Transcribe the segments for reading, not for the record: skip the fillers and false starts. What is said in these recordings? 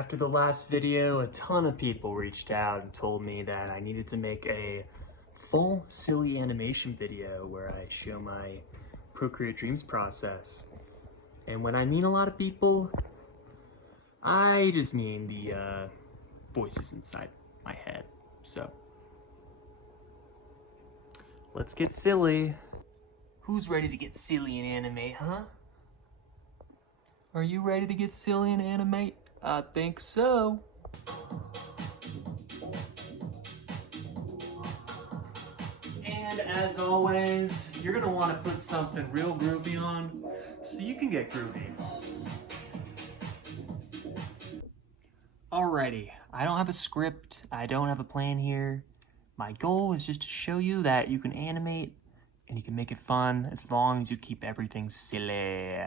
After the last video, a ton of people reached out and told me that I needed to make a full silly animation video where I show my Procreate dreams process. And when I mean a lot of people, I just mean the voices inside my head. So, let's get silly. Who's ready to get silly and animate, huh? Are you ready to get silly and animate? I think so. And as always, you're gonna want to put something real groovy on so you can get groovy. Alrighty, I don't have a script, I don't have a plan here. My goal is just to show you that you can animate and you can make it fun as long as you keep everything silly.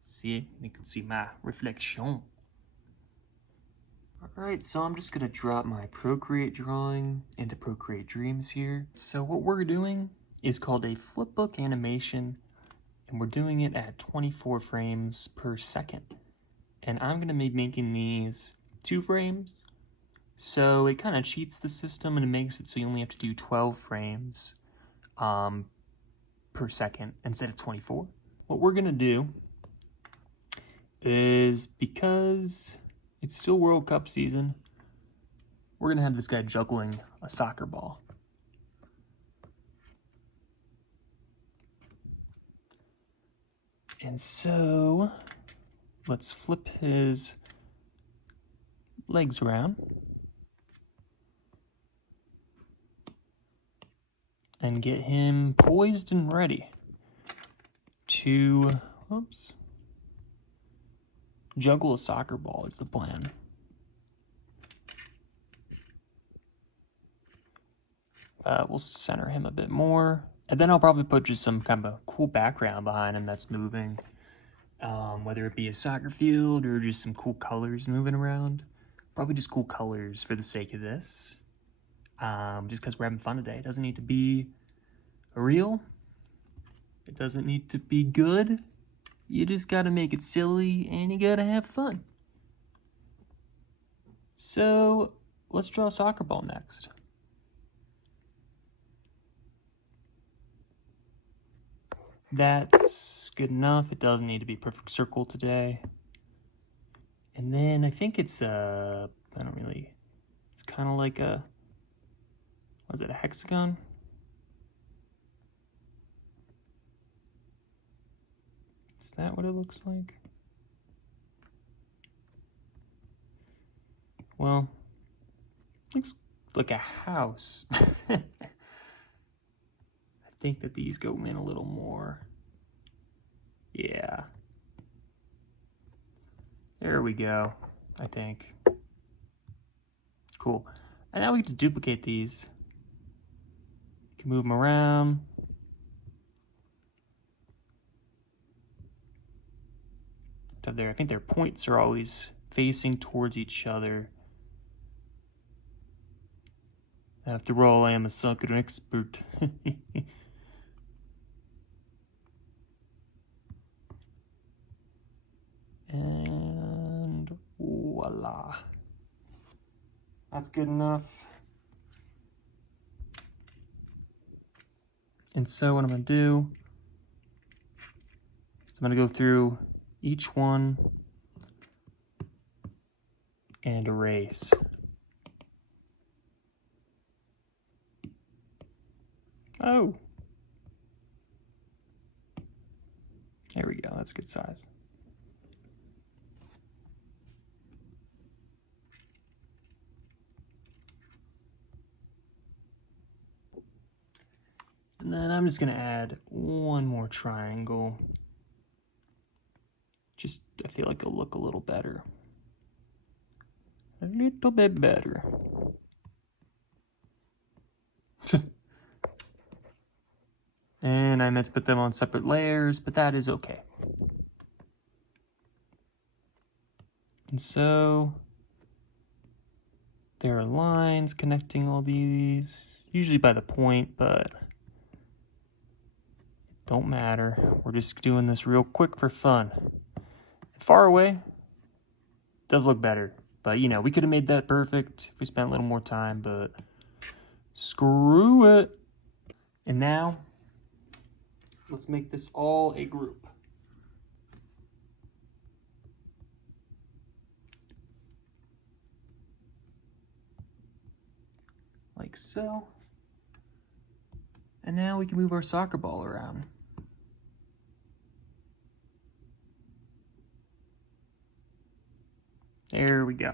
See, you can see my reflection. Alright, so I'm just gonna drop my Procreate drawing into Procreate Dreams here. So what we're doing is called a flipbook animation, and we're doing it at 24 frames per second. And I'm gonna be making these 2 frames, so it kind of cheats the system and it makes it so you only have to do 12 frames per second instead of 24. What we're gonna do is, because it's still World Cup season, we're gonna have this guy juggling a soccer ball. And so let's flip his legs around and get him poised and ready to, juggle a soccer ball is the plan. We'll center him a bit more, and then I'll probably put just some kind of a cool background behind him that's moving, whether it be a soccer field or just some cool colors moving around. Probably just cool colors for the sake of this, just because we're having fun today. It doesn't need to be real. It doesn't need to be good. You just gotta make it silly and you gotta have fun. So let's draw a soccer ball next. That's good enough. It doesn't need to be a perfect circle today. And then I think it's it's kind of like a, was it a hexagon? Is that what it looks like? Well, looks like a house. I think that these go in a little more. Yeah. There we go, I think. Cool. And now we get to duplicate these. You can move them around. I think their points are always facing towards each other. After all, I am a soccer expert. And voila. That's good enough. And so what I'm going to do is I'm going to go through each one and erase. Oh. There we go. That's a good size. And then I'm just going to add one more triangle. Just, I feel like it'll look a little better. A little bit better. And I meant to put them on separate layers, but that is okay. And so there are lines connecting all these, usually by the point, but don't matter. We're just doing this real quick for fun. Far away does look better. But, you know, we could have made that perfect if we spent a little more time, but screw it. And now, let's make this all a group. Like so. And now we can move our soccer ball around. There we go.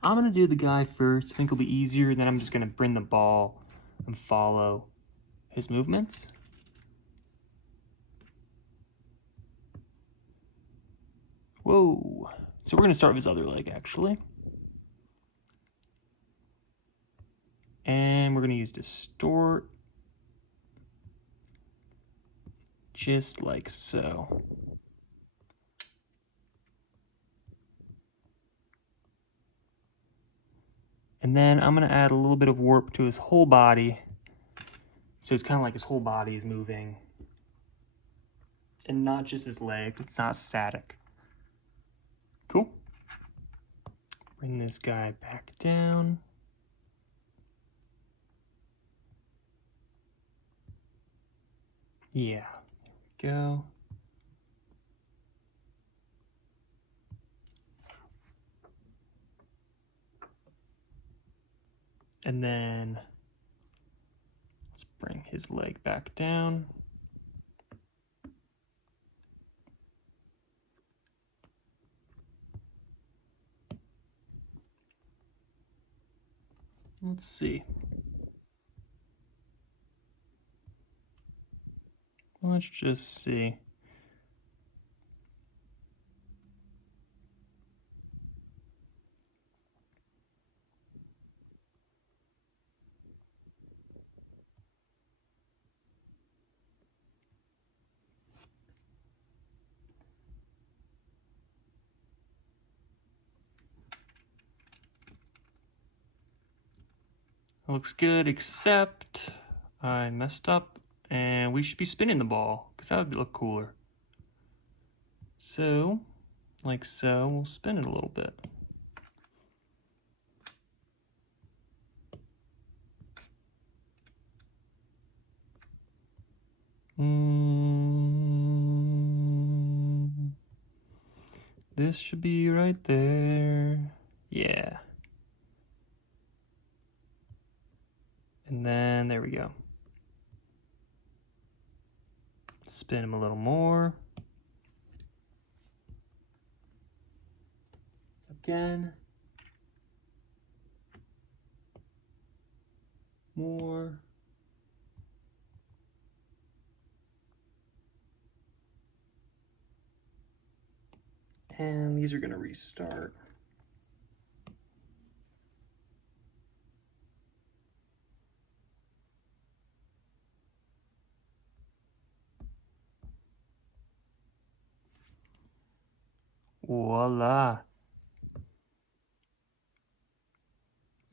I'm gonna do the guy first. I think it'll be easier. Then I'm just gonna bring the ball and follow his movements. Whoa. So we're gonna start with his other leg, actually. And we're gonna use distort. Just like so. And then I'm gonna add a little bit of warp to his whole body. So it's kind of like his whole body is moving. And not just his leg, it's not static. Cool. Bring this guy back down. Yeah, there we go. And then let's bring his leg back down. Let's see. Let's just see. Looks good, except I messed up and we should be spinning the ball because that would look cooler. So, like so, we'll spin it a little bit. This should be right there. Yeah. And then there we go. Spin him a little more. Again. More. And these are going to restart. Voila.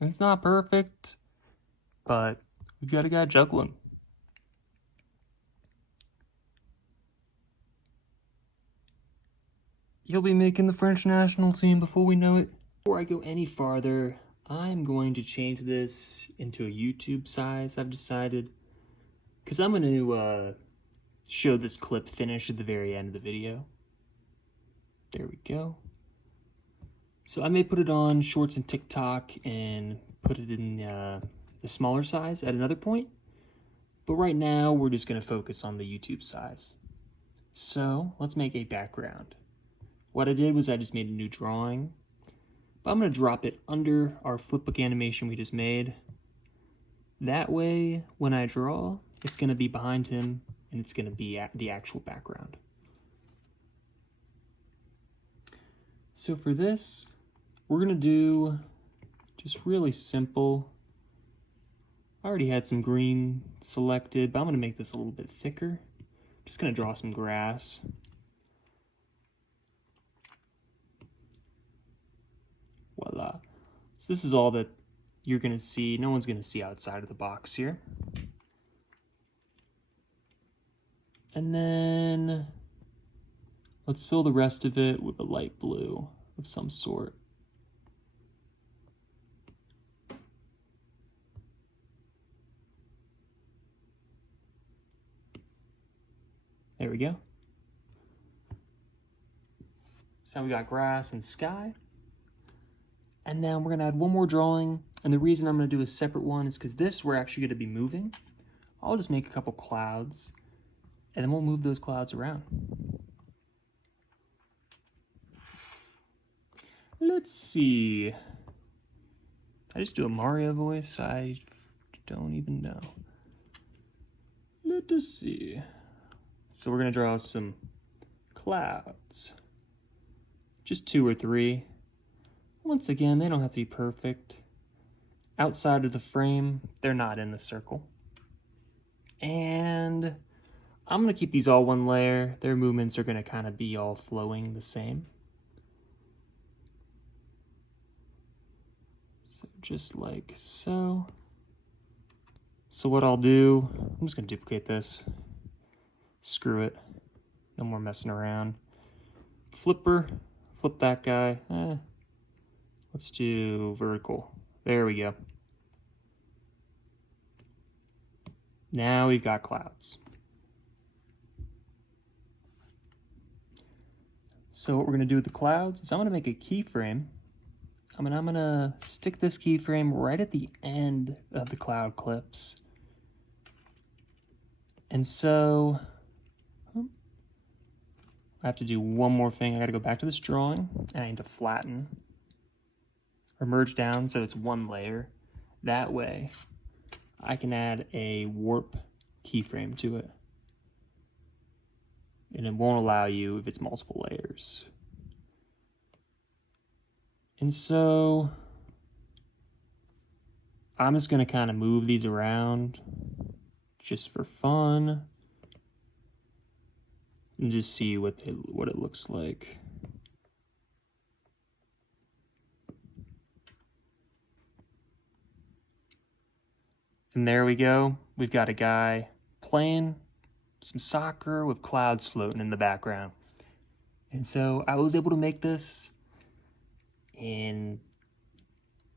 It's not perfect, but we've got a guy juggling. He'll be making the French national team before we know it. Before I go any farther, I'm going to change this into a YouTube size, I've decided. Because I'm going to show this clip finished at the very end of the video. There we go. So I may put it on Shorts and TikTok and put it in the smaller size at another point. But right now, we're just going to focus on the YouTube size. So let's make a background. What I did was I just made a new drawing. But I'm going to drop it under our flipbook animation we just made. That way, when I draw, it's going to be behind him and it's going to be the actual background. So for this, we're going to do just really simple. I already had some green selected, but I'm going to make this a little bit thicker. Just going to draw some grass. Voila. So this is all that you're going to see. No one's going to see outside of the box here. And then Let's fill the rest of it with a light blue of some sort. There we go. So now we got grass and sky. And then we're gonna add one more drawing. And the reason I'm gonna do a separate one is because this we're actually gonna be moving. I'll just make a couple clouds and then we'll move those clouds around. Let's see. I just do a Mario voice? I don't even know. Let us see. So we're gonna draw some clouds. Just 2 or 3. Once again, they don't have to be perfect. Outside of the frame, they're not in the circle. And I'm gonna keep these all one layer. Their movements are gonna kind of be all flowing the same. So just like so. So what I'll do, I'm just gonna duplicate this. Screw it, no more messing around. Flipper, flip that guy. Let's do vertical. There we go. Now we've got clouds. So what we're gonna do with the clouds is I'm gonna make a keyframe. I'm gonna stick this keyframe right at the end of the cloud clips. And so I have to do one more thing. I gotta go back to this drawing and I need to flatten or merge down so it's one layer. That way I can add a warp keyframe to it. And it won't allow you if it's multiple layers. And so I'm just gonna kind of move these around just for fun and just see what it looks like. And there we go. We've got a guy playing some soccer with clouds floating in the background. And so I was able to make this in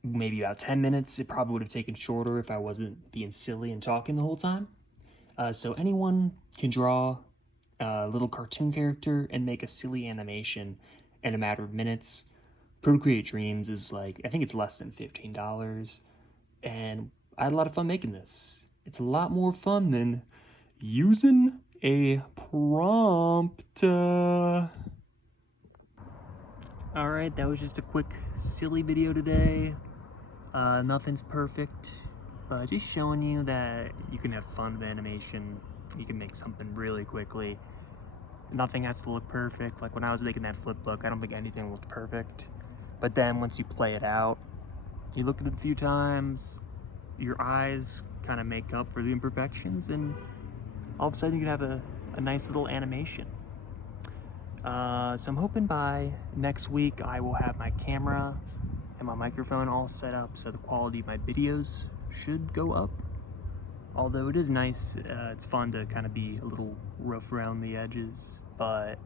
maybe about 10 minutes. It probably would have taken shorter if I wasn't being silly and talking the whole time. So anyone can draw a little cartoon character and make a silly animation in a matter of minutes. Procreate Dreams is like, I think it's less than $15. And I had a lot of fun making this. It's a lot more fun than using a prompt. Alright, that was just a quick silly video today. Nothing's perfect, but just showing you that you can have fun with animation. You can make something really quickly. Nothing has to look perfect. Like when I was making that flip book, I don't think anything looked perfect. But then once you play it out, you look at it a few times, your eyes kind of make up for the imperfections, and all of a sudden you can have a nice little animation. So I'm hoping by next week I will have my camera and my microphone all set up so the quality of my videos should go up. Although it is nice, it's fun to kind of be a little rough around the edges, but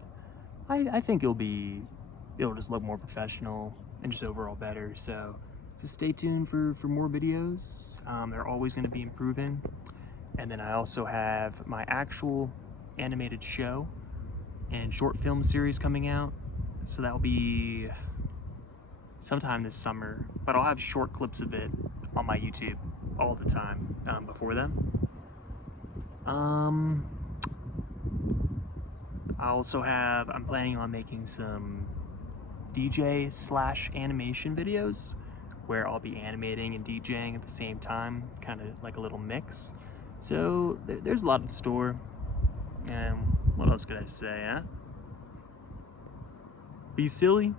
I think it'll just look more professional and just overall better. So stay tuned for more videos. They're always going to be improving. And then I also have my actual animated show and short film series coming out. So that'll be sometime this summer, but I'll have short clips of it on my YouTube all the time before then. I'm planning on making some DJ/animation videos where I'll be animating and DJing at the same time, kind of like a little mix. So there's a lot in store. And what else could I say, huh? Be silly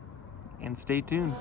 and stay tuned.